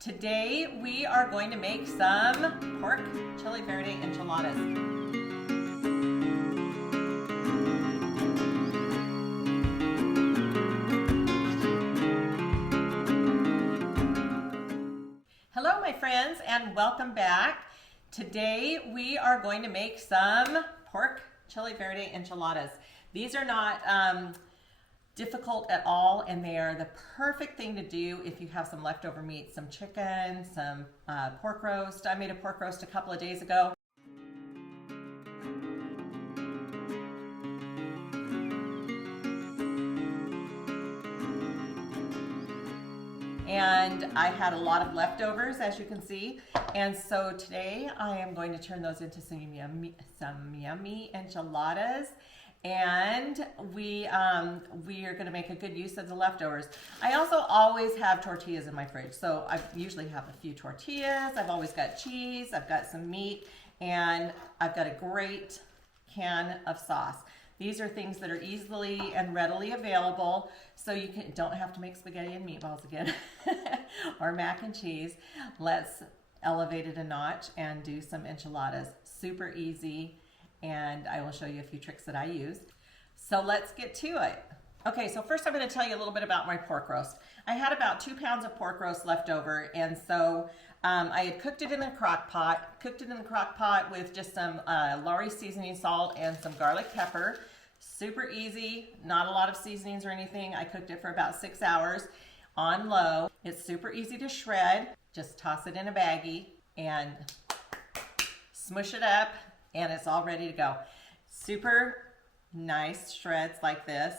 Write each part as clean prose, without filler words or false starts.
Today we are going to make some pork Chile Verde enchiladas. Hello my friends and welcome back. Today we are going to make some pork Chile Verde enchiladas. These are not difficult at all, and they are the perfect thing to do if you have some leftover meat, some chicken, some pork roast. I made a pork roast a couple of days ago. And I had a lot of leftovers, as you can see. And so today I am going to turn those into some yummy enchiladas. And we are going to make a good use of the leftovers. I also always have tortillas in my fridge. So I usually have a few tortillas. I've always got cheese. I've got some meat. And I've got a great can of sauce. These are things that are easily and readily available, so you don't have to make spaghetti and meatballs again, or mac and cheese. Let's elevate it a notch and do some enchiladas. Super easy, and I will show you a few tricks that I use. So let's get to it. Okay, so first I'm going to tell you a little bit about my pork roast. I had about 2 pounds of pork roast left over, and so I had cooked it in a crock pot with just some Lowry seasoning salt and some garlic pepper. Super easy, not a lot of seasonings or anything. I cooked it for about 6 hours on low. It's super easy to shred. Just toss it in a baggie and smush it up, and it's all ready to go. Super nice shreds like this.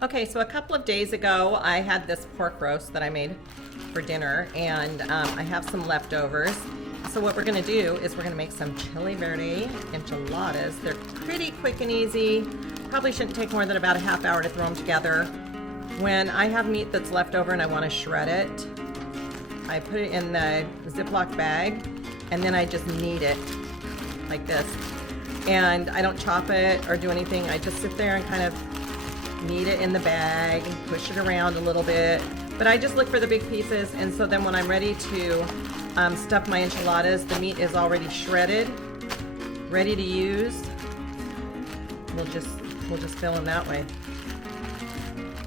Okay, so a couple of days ago, I had this pork roast that I made for dinner, and I have some leftovers. So what we're gonna do is we're gonna make some Chile Verde enchiladas. They're pretty quick and easy. Probably shouldn't take more than about a half hour to throw them together. When I have meat that's left over and I wanna shred it, I put it in the Ziploc bag, and then I just knead it like this. And I don't chop it or do anything. I just sit there and kind of knead it in the bag and push it around a little bit. But I just look for the big pieces, and so then when I'm ready to stuff my enchiladas, the meat is already shredded, ready to use. We'll just fill them that way.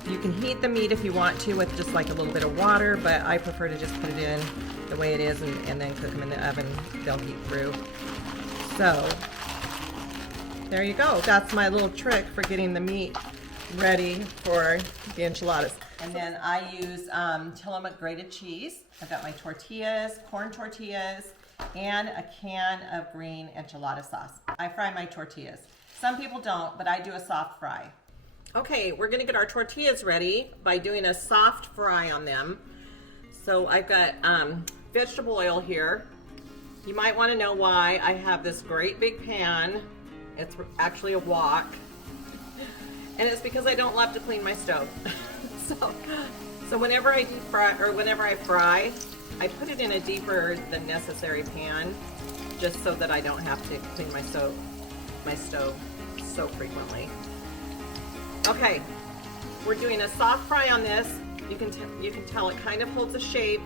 You can heat the meat if you want to with just like a little bit of water, but I prefer to just put it in the way it is and then cook them in the oven. They'll heat through. So there you go. That's my little trick for getting the meat ready for the enchiladas. And then I use Tillamook grated cheese. I've got my tortillas, corn tortillas, and a can of green enchilada sauce. I fry my tortillas. Some people don't, but I do a soft fry. Okay, we're gonna get our tortillas ready by doing a soft fry on them. So I've got vegetable oil here. You might wanna know why I have this great big pan. It's actually a wok. And it's because I don't love to clean my stove. So whenever I deep fry, or whenever I fry, I put it in a deeper than necessary pan, just so that I don't have to clean my stove so frequently. Okay, we're doing a soft fry on this. You can tell it kind of holds a shape,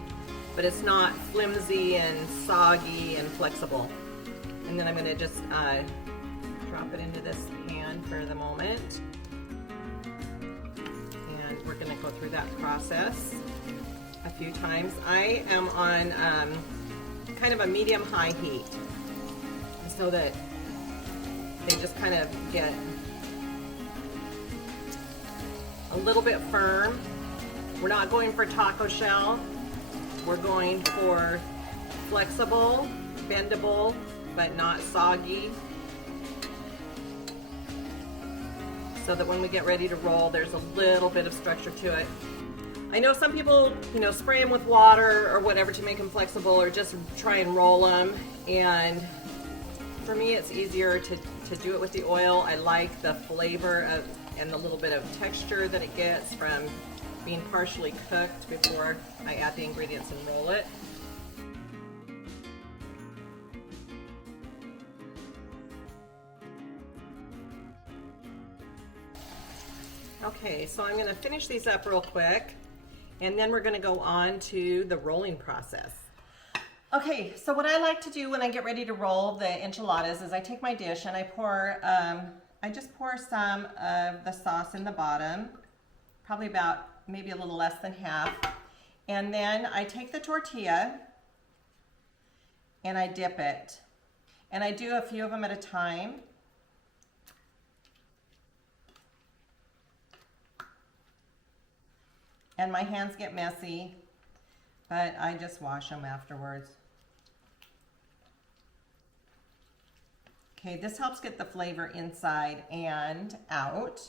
but it's not flimsy and soggy and flexible. And then I'm going to just drop it into this pan for the moment. We're going to go through that process a few times. I am on kind of a medium-high heat, so that they just kind of get a little bit firm. We're not going for taco shell. We're going for flexible, bendable, but not soggy, so that when we get ready to roll, there's a little bit of structure to it. I know some people, spray them with water or whatever to make them flexible, or just try and roll them. And for me, it's easier to do it with the oil. I like the flavor and the little bit of texture that it gets from being partially cooked before I add the ingredients and roll it. Okay, so I'm going to finish these up real quick, And then we're gonna go on to the rolling process. Okay, so what I like to do when I get ready to roll the enchiladas is I take my dish and I pour, I just pour some of the sauce in the bottom, probably about maybe a little less than half. And then I take the tortilla and I dip it. And I do a few of them at a time. And my hands get messy, but I just wash them afterwards. Okay, this helps get the flavor inside and out.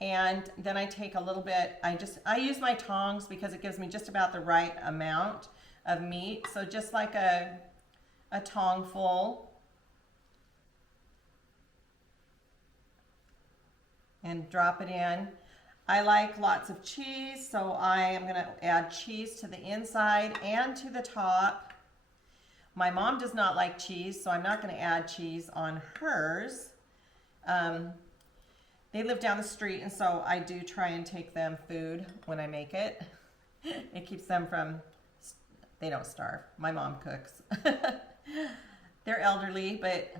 And then I take a little bit, I use my tongs because it gives me just about the right amount of meat. So just like a tong full. And drop it in. I like lots of cheese, so I am going to add cheese to the inside and to the top. My mom does not like cheese, so I'm not going to add cheese on hers. They live down the street, and so I do try and take them food when I make it. It keeps them from, they don't starve. My mom cooks. They're elderly, but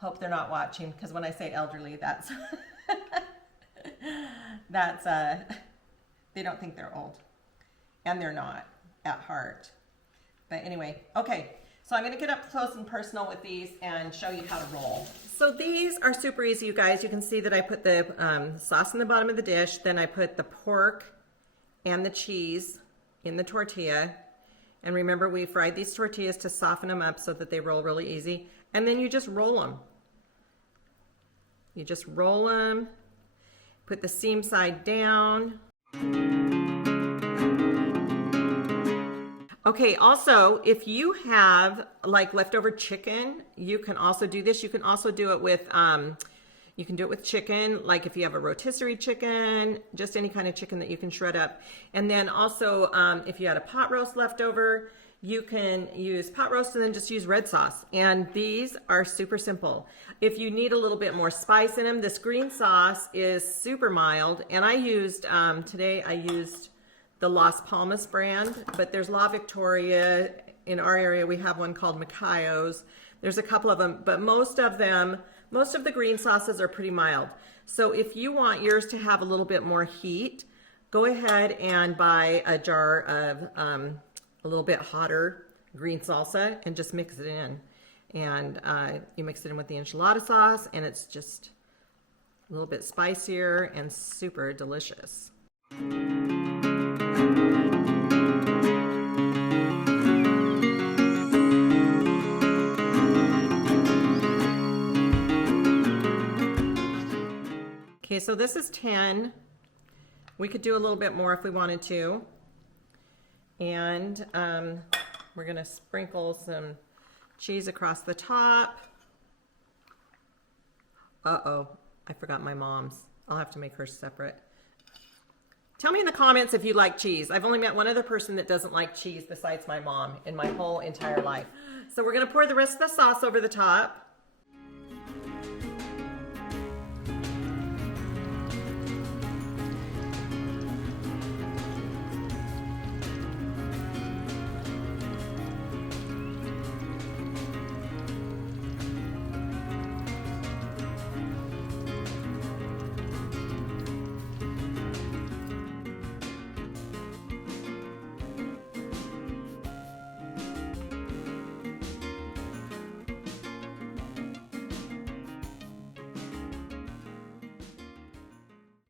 hope they're not watching, because when I say elderly, that's they don't think they're old, and they're not at heart. But anyway, okay, so I'm going to get up close and personal with these and show you how to roll. So these are super easy, you guys. You can see that I put the sauce in the bottom of the dish, then I put the pork and the cheese in the tortilla. And remember, we fried these tortillas to soften them up so that they roll really easy. And then you just roll them. You just roll them, put the seam side down. Okay, also, if you have like leftover chicken, you can also do this. You can also do it with, you can do it with chicken, like if you have a rotisserie chicken, just any kind of chicken that you can shred up. And then also, if you had a pot roast leftover, you can use pot roast and then just use red sauce. And these are super simple. If you need a little bit more spice in them, this green sauce is super mild. And I used, today I used the Las Palmas brand, but there's La Victoria. In our area, we have one called Macayo's. There's a couple of them, but most of the green sauces are pretty mild. So if you want yours to have a little bit more heat, go ahead and buy a jar of a little bit hotter green salsa and just mix it in. And you mix it in with the enchilada sauce, and it's just a little bit spicier and super delicious. Okay, so this is 10. We could do a little bit more if we wanted to. And we're gonna sprinkle some cheese across the top. Uh-oh, I forgot my mom's. I'll have to make hers separate. Tell me in the comments if you like cheese. I've only met one other person that doesn't like cheese besides my mom in my whole entire life. So we're gonna pour the rest of the sauce over the top.